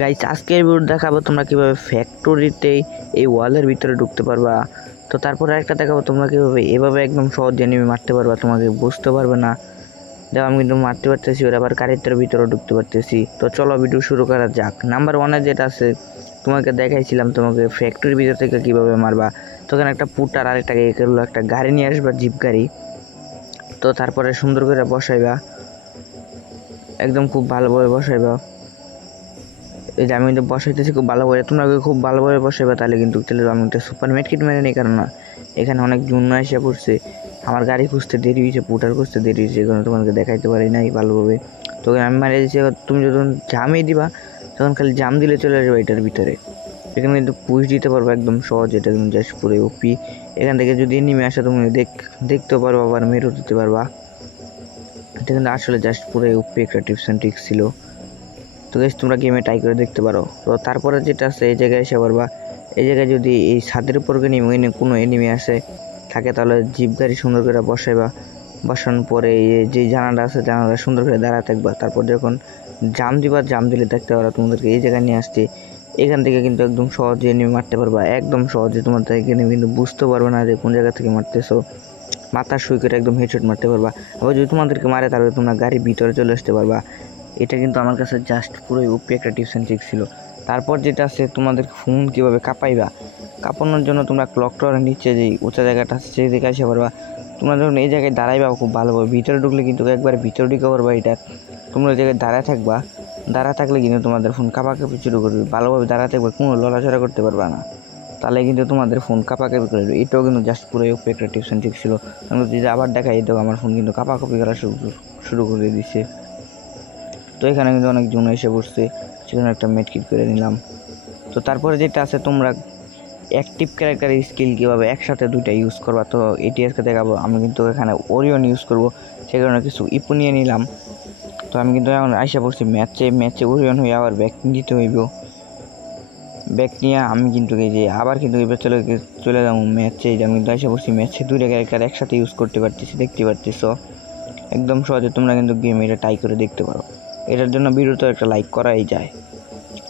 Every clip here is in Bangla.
গাইস আজকের ভিডিও দেখাবো তোমরা কিভাবে ফ্যাক্টরিতে এই ওয়ালের ভিতরে ঢুকতে পারবা। তো তারপর আরেকটা দেখাবো তোমরা কিভাবে এভাবে একদম সহজ এনিমি মারতে পারবা, তোমাকে বুঝতে পারবে না। দেখো আমি কিন্তু মারতে পারতেছি, ওর আবার কারেন্টের ভিতরে ঢুকতে পারতেছি। তো চলো ভিডিও শুরু করা যাক। নাম্বার 1-এ যেটা আছে তোমাকে দেখাইছিলাম, তোমাকে ফ্যাক্টরির ভিতর থেকে কিভাবে মারবা। তখন একটা পুটার আর একটা গাড়ি নিয়ে আসবা, জিপ গাড়ি। তো তারপরে সুন্দর করে বসাইবা, একদম খুব ভালোভাবে বসাইবা। এই যে আমি কিন্তু বসাইতেছি খুব ভালোভাবে, তোমরা খুব ভালোভাবে বসাইবা, তাহলে কিন্তু আমি একটা সুপার মেডকিট মেরে নিই। কারণ না এখানে অনেক জুন এসে পড়ছে, আমার গাড়ি খুঁজতে দেরি হয়েছে, পুটার খুঁজতে দেরি হয়েছে, এই কারণে তোমাকে দেখাইতে পারি নাই ভালোভাবে। তো আমি মারিয়ে দিচ্ছি। তুমি যখন জামই দিবা তখন খালি জাম দিলে চলে আসবে এটার ভিতরে। এখানে কিন্তু পুশ দিতে পারবো একদম সহজ, এটা কিন্তু জাস্ট পুরো ওপি। এখান থেকে যদি নেমে আসে তুমি দেখতেও পারবা, আবার মেরও দিতে পারবা। এটা কিন্তু আসলে জাস্ট পুরো ওপি একটা টিপস অ্যান্ড ট্রিক্স ছিল। তো গাইস তোমরা গেমে ট্রাই করে দেখতে পারো। তো তারপরে যেটা আছে এই জায়গায় এসে পারবা, এই জায়গায় যদি এই ছাদের উপর কোনো এনিমি আসে থাকে, তাহলে জিপ গাড়ি সুন্দর করে বসাইবা। বসানোর পরে যে জানালা আছে জানালা সুন্দর করে দাঁড়া থাকবা। তারপর যখন জাম দিবা, জাম দিলে দেখতে পারো তোমাদেরকে এই জায়গায় নিয়ে আসছে। এখান থেকে কিন্তু একদম সহজে এনিমি মারতে পারবা, একদম সহজে। তোমাদের এখানে কিন্তু বুঝতে পারবে না যে কোন জায়গা থেকে মারতেছো। মাথা শুই করে একদম হেডশট মারতে পারবা। আবার যদি তোমাদেরকে মারে তাহলে তোমরা গাড়ির ভিতরে চলে আসতে পারবা। এটা কিন্তু আমার কাছে জাস্ট পুরোই ওপি একটা টিপস অ্যান্ড ট্রিক্স ছিল। তারপর যেটা আছে তোমাদের ফোন কীভাবে কাঁপাইবা, কাঁপানোর জন্য তোমরা ক্লক টাওয়ারের নিচে যে উঁচা জায়গাটা আছে সেদিকে আসে পারবা। তোমরা যখন এই জায়গায় দাঁড়াইবা খুব ভালোভাবে, ভিতরে ঢুকলে কিন্তু একবার ভিতরে ঢুকে পারবা। এটা তোমরা এই জায়গায় দাঁড়ায় থাকবা, দাঁড়া থাকলে কিন্তু তোমাদের ফোন কাঁপাকাঁপি শুরু করবে। ভালোভাবে দাঁড়া থাকবে, কোনো লড়াচড়া করতে পারবা না, তাহলে কিন্তু তোমাদের ফোন কাঁপাকাঁপি করে দেবে। এটাও কিন্তু জাস্ট পুরো ওপি একটা টিপস অ্যান্ড ট্রিক্স ছিল। আমি যদি আবার দেখাই, এটাও আমার ফোন কিন্তু কাঁপাকাঁপি করা শুরু করে দিচ্ছে। তো এখানে কিন্তু অনেক জুন এসে পড়ছে, সেখানে একটা মেডকিট করে নিলাম। তো তারপরে যেটা আছে তোমরা অ্যাক্টিভ ক্যারেক্টার স্কিল কীভাবে একসাথে দুইটা ইউজ করবা, তো এটি আজকে দেখাবো। আমি কিন্তু এখানে ওরিয়ন ইউজ করব, সে কারণে কিছু ইপু নিয়ে নিলাম। তো আমি কিন্তু এখন আইসা পড়ছি ম্যাচে ওরিয়ন হয়ে আবার ব্যাক নিতে হইব। ব্যাক নিয়ে আমি কিন্তু এই যে আবার কিন্তু এবার চলে যাবো ম্যাচে। আমি কিন্তু আইসা পড়ছি ম্যাচে, দুইটা ক্যারেক্টার একসাথে ইউজ করতে পারতেছি, দেখতে পারতেছো একদম সহজে। তোমরা কিন্তু গেম এটা ট্রাই করে দেখতে পারো, এটার জন্য ভিডিওতে একটা লাইক করাই যায়।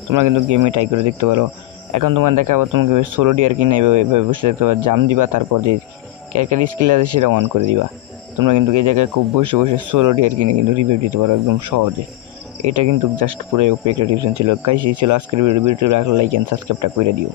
তোমরা কিন্তু গেমে ট্রাই করে দেখতে পারো। এখন তোমার দেখাবো তোমাকে সোলো ডিয়ার কিনে এভাবে বসে দেখতে পারো, জাম দিবা, তারপর যে ক্যারেক্টার স্কিল আছে সেটা অন করে দিবা। তোমরা কিন্তু এই জায়গায় খুব বসে বসে সোলো ডিয়ার কিনে কিন্তু রিভিউ দিতে পারো একদম সহজে। এটা কিন্তু জাস্ট পুরো একটা টিপস ছিল। গাইস এই ছিল আজকের ভিডিও। লাইক এন্ড সাবস্ক্রাইবটা করে দিও।